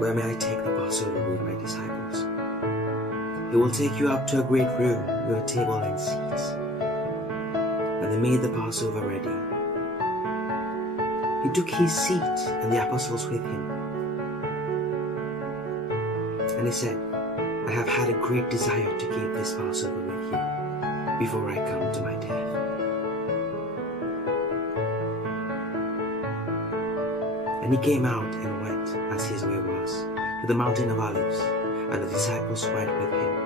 where may I take the Passover with my disciples? He will take you up to a great room with a table and seats. And they made the Passover ready. He took his seat and the apostles with him. And he said, I have had a great desire to keep this Passover with you before I come to my death. And he came out and went, as his way was, to the mountain of Olives, and the disciples went with him.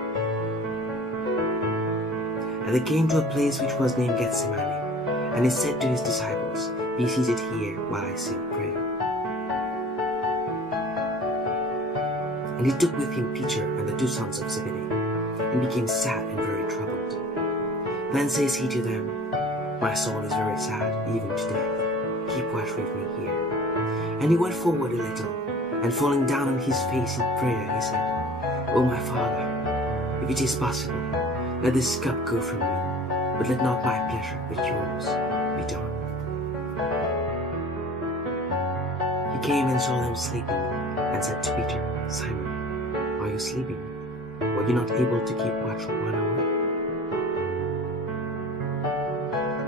And they came to a place which was named Gethsemane, and he said to his disciples, Be seated here while I say a prayer. And he took with him Peter and the 2 sons of Zebedee, and became sad and very troubled. Then says he to them, My soul is very sad, even to death. Keep watch with me here. And he went forward a little, and falling down on his face in prayer, he said, O my Father, if it is possible, let this cup go from me, but let not my pleasure but yours be done. He came and saw them sleeping, and said to Peter, Simon, are you sleeping? Were you not able to keep watch 1 hour?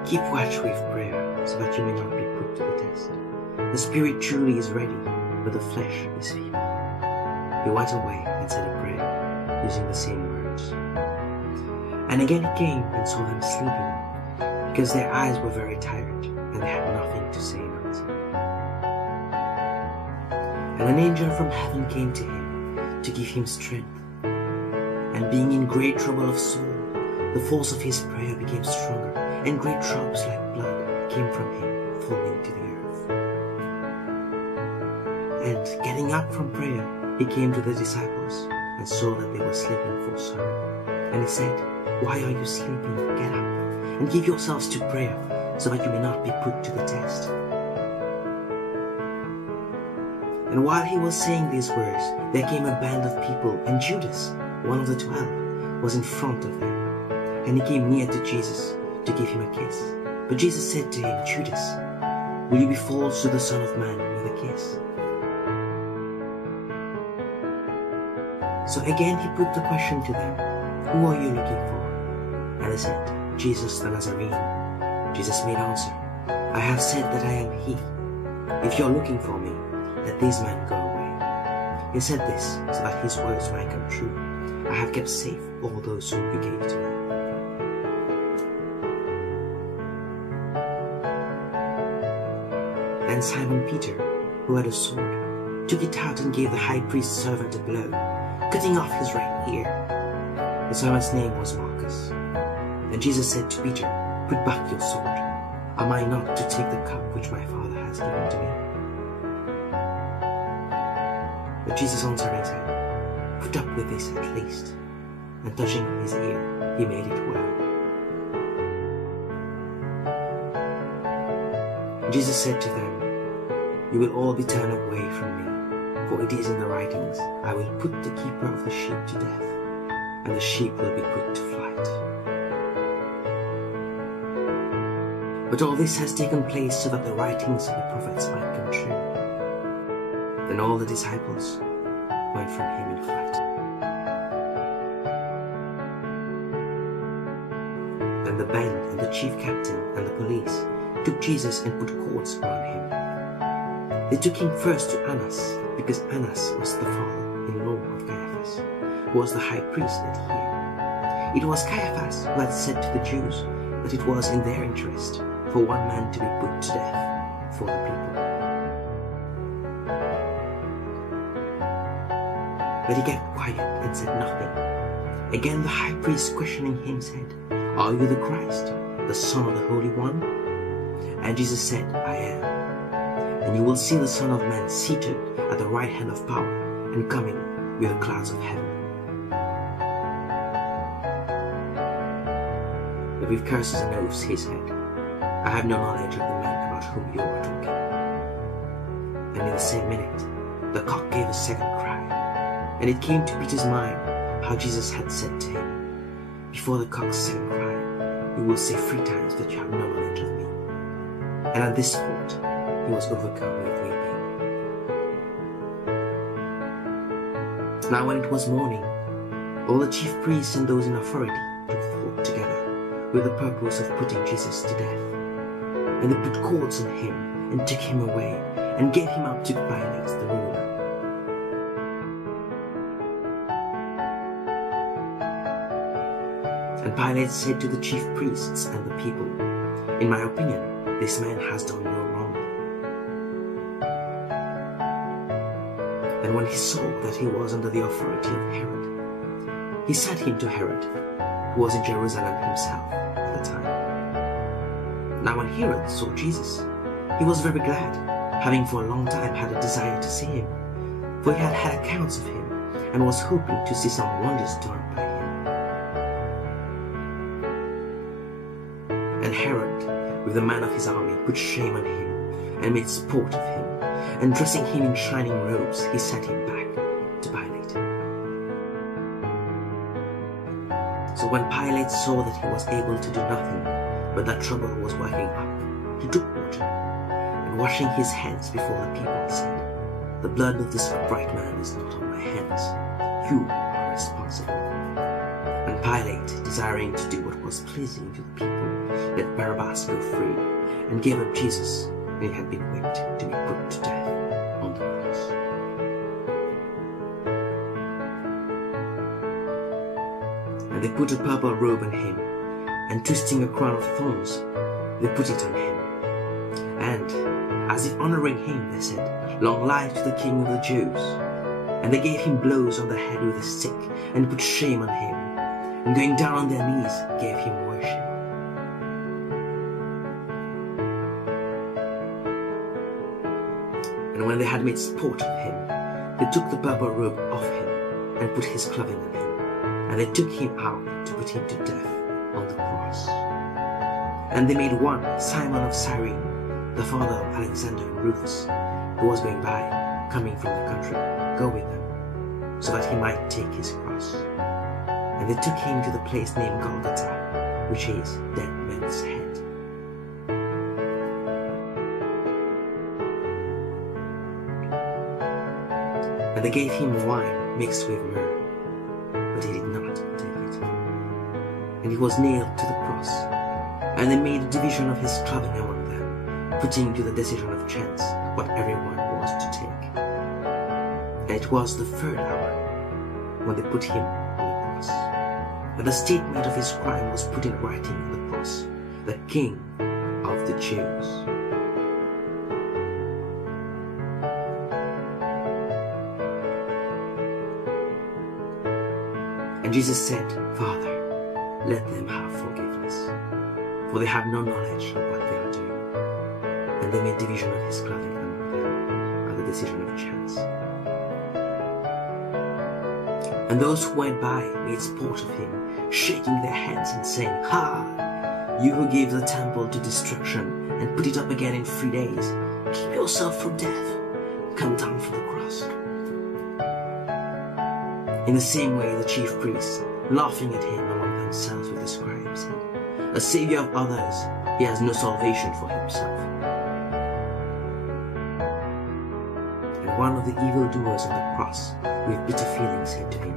Keep watch with prayer, so that you may not be put to the test. The spirit truly is ready, but the flesh is feeble. He went away and said a prayer, using the same words. And again he came and saw them sleeping, because their eyes were very tired, and they had nothing to say in answer. And an angel from heaven came to him, to give him strength. And being in great trouble of soul, the force of his prayer became stronger, and great drops like blood came from him, falling to the earth. And getting up from prayer, he came to the disciples, and saw that they were sleeping for sorrow. And he said, Why are you sleeping? Get up, and give yourselves to prayer, so that you may not be put to the test. And while he was saying these words, there came a band of people, and Judas, one of the 12, was in front of them. And he came near to Jesus to give him a kiss. But Jesus said to him, Judas, will you be false to the Son of Man with a kiss? So again he put the question to them, Who are you looking for? And they said, Jesus the Nazarene. Jesus made answer, I have said that I am he. If you are looking for me, let these men go away. He said this so that his words might come true. I have kept safe all those whom you gave to me. Then Simon Peter, who had a sword, took it out and gave the high priest's servant a blow, cutting off his right ear. The servant's name was Malchus. Then Jesus said to Peter, Put back your sword. Am I not to take the cup which my Father has given to me? But Jesus answering said, Put up with this at least. And touching his ear, he made it well. Jesus said to them, You will all be turned away from me, for it is in the writings, I will put the keeper of the sheep to death, and the sheep will be put to flight. But all this has taken place so that the writings of the prophets might come true. Then all the disciples went from him in flight. Then the band and the chief captain and the police took Jesus and put cords around him. They took him first to Annas, because Annas was the father-in-law of Caiaphas, who was the high priest that year. It was Caiaphas who had said to the Jews that it was in their interest for one man to be put to death for the people. But he kept quiet and said nothing. Again the high priest, questioning him, said, Are you the Christ, the Son of the Holy One? And Jesus said, I am. And you will see the Son of Man seated at the right hand of power, and coming with the clouds of heaven. But with curses and oaths he said, I have no knowledge of the man about whom you are talking. And in the same minute, the cock gave a second cry, and it came to Peter's mind how Jesus had said to him, Before the cock's second cry, you will say 3 times that you have no knowledge of me. And at this thought, he was overcome with weeping. Now when it was morning, all the chief priests and those in authority took thought together with the purpose of putting Jesus to death. And they put cords on him and took him away and gave him up to Pilate the ruler. And Pilate said to the chief priests and the people, "In my opinion, this man has done no wrong." And when he saw that he was under the authority of Herod, he sent him to Herod, who was in Jerusalem himself at the time. Now when Herod saw Jesus, he was very glad, having for a long time had a desire to see him, for he had had accounts of him, and was hoping to see some wonders done by him. And Herod, with the man of his army, put shame on him, and made sport of him, and dressing him in shining robes, he sent him back to Pilate. So when Pilate saw that he was able to do nothing, but that trouble was working up, he took water, and washing his hands before the people, said, "The blood of this upright man is not on my hands. You are responsible." And Pilate, desiring to do what was pleasing to the people, let Barabbas go free, and gave up Jesus, when he had been whipped, to be put to death on the cross. And they put a purple robe on him, and twisting a crown of thorns, they put it on him. And, as if honoring him, they said, "Long life to the King of the Jews." And they gave him blows on the head with a stick, and put shame on him, and going down on their knees, gave him worship. And when they had made sport of him, they took the purple robe off him, and put his clothing on him, and they took him out to put him to death on the cross. And they made one, Simon of Cyrene, the father of Alexander and Rufus, who was going by, coming from the country, go with them, so that he might take his cross. And they took him to the place named Golgotha, which is Dead Man's Head. And they gave him wine mixed with myrrh, but he did not take it. And he was nailed to the cross, and they made a division of his clothing among them, putting to the decision of chance what everyone was to take. And it was the 3rd hour when they put him on the cross. And the statement of his crime was put in writing on the cross, "The King of the Jews." And Jesus said, "Father, let them have forgiveness, for they have no knowledge of what they are doing." And they made division of his clothing among them, by the decision of chance. And those who went by made sport of him, shaking their heads and saying, "Ha! You who gave the temple to destruction and put it up again in 3 days, keep yourself from death. Come down from the cross." In the same way, the chief priests, laughing at him among themselves with the scribes, said, "A savior of others, he has no salvation for himself." And one of the evildoers on the cross, with bitter feelings, said to him,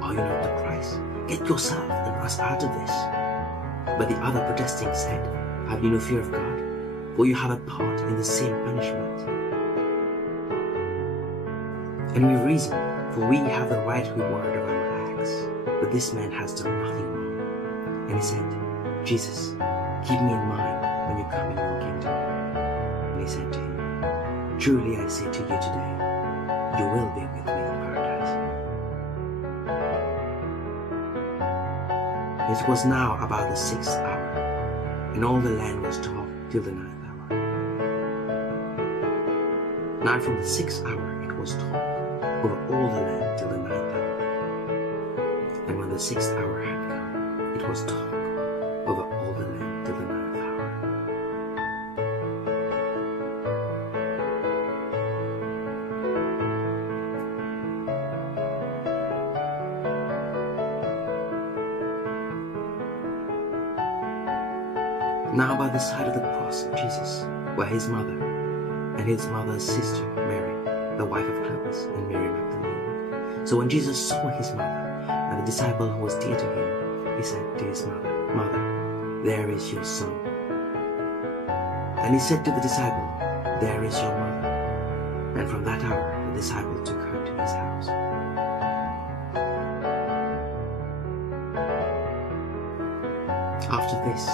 "Are you not the Christ? Get yourself and us out of this." But the other protesting said, "Have you no fear of God? For you have a part in the same punishment." And we reasoned, for we have the right reward of our acts, but this man has done nothing wrong. And he said, "Jesus, keep me in mind when you come in your kingdom." And he said to him, "Truly I say to you today, you will be with me in paradise." It was now about the 6th hour, and all the land was dark till the 9th hour. Now from the 6th hour it was dark over all the land till the 9th hour. And when the 6th hour had come, it was dark over all the land till the 9th hour. Now by the side of the cross of Jesus were his mother, and his mother's sister Mary, the wife of Clopas, and Mary Magdalene. So when Jesus saw his mother and the disciple who was dear to him, he said to his mother, "Mother, there is your son." And he said to the disciple, "There is your mother." And from that hour, the disciple took her to his house. After this,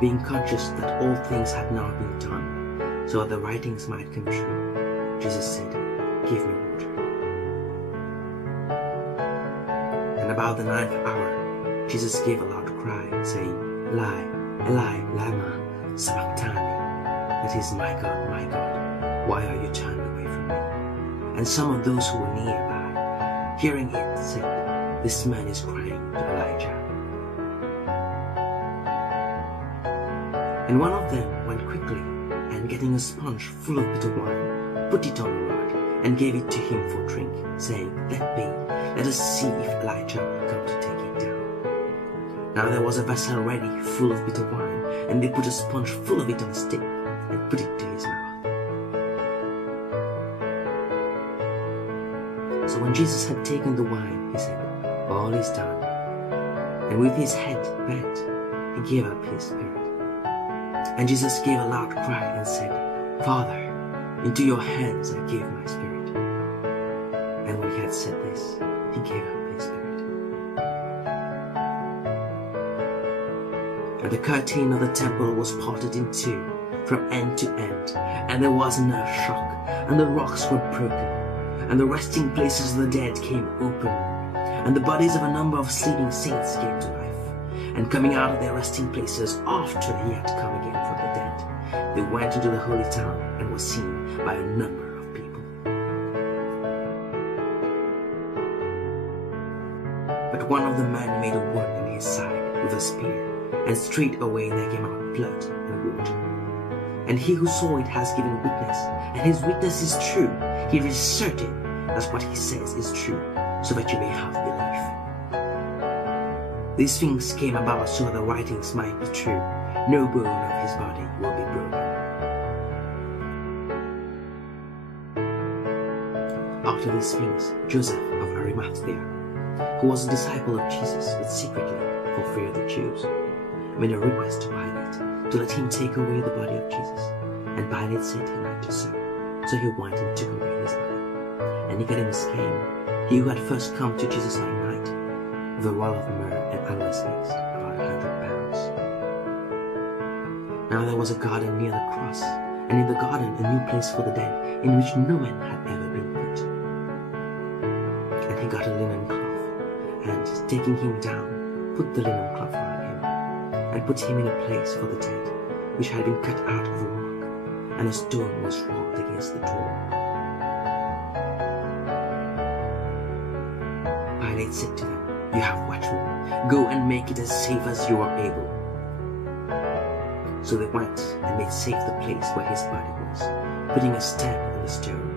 being conscious that all things had now been done, so that the writings might come true, Jesus said, "Give me water." And about the 9th hour, Jesus gave a loud cry, saying, "Eli, Eli, lama sabachthani," that is, my God, why are you turned away from me?" And some of those who were nearby, hearing it, said, "This man is crying to Elijah." And one of them went quickly, and getting a sponge full of bitter wine, put it on a rod, and gave it to him for drink, saying, let us see if Elijah will come to take it down. Now there was a vessel ready, full of bitter wine, and they put a sponge full of it on a stick, and put it to his mouth. So when Jesus had taken the wine, he said, "All is done." And with his head bent, he gave up his spirit. And Jesus gave a loud cry and said, "Father, into your hands I give my spirit." And when he had said this, he gave up his spirit. And the curtain of the temple was parted in two, from end to end, and there was an earthshock, and the rocks were broken, and the resting places of the dead came open, and the bodies of a number of sleeping saints came to life. And coming out of their resting places after he had come again from the dead, they went into the holy town and were seen by a number of people. But one of the men made a wound in his side with a spear, and straightway there came out blood and water. And he who saw it has given witness, and his witness is true. He is certain that what he says is true, so that you may have belief. These things came about so that the writings might be true. No bone of his body will be broken. After these things, Joseph of Arimathea, who was a disciple of Jesus, but secretly, for fear of the Jews, made a request to Pilate to let him take away the body of Jesus. And Pilate said he might do so. So he went and took away his body. And Nicodemus came, he who had first come to Jesus by night, with a roll of myrrh and aloes mixed, about 100 pounds. Now there was a garden near the cross, and in the garden a new place for the dead, in which no man had ever been put. And he got a linen cloth, and taking him down, put the linen cloth around him, and put him in a place for the dead, which had been cut out of the rock, and a stone was rolled against the door. Pilate said to them, "You have watchmen, go and make it as safe as you are able." So they went and made safe the place where his body was, putting a stamp on the stone,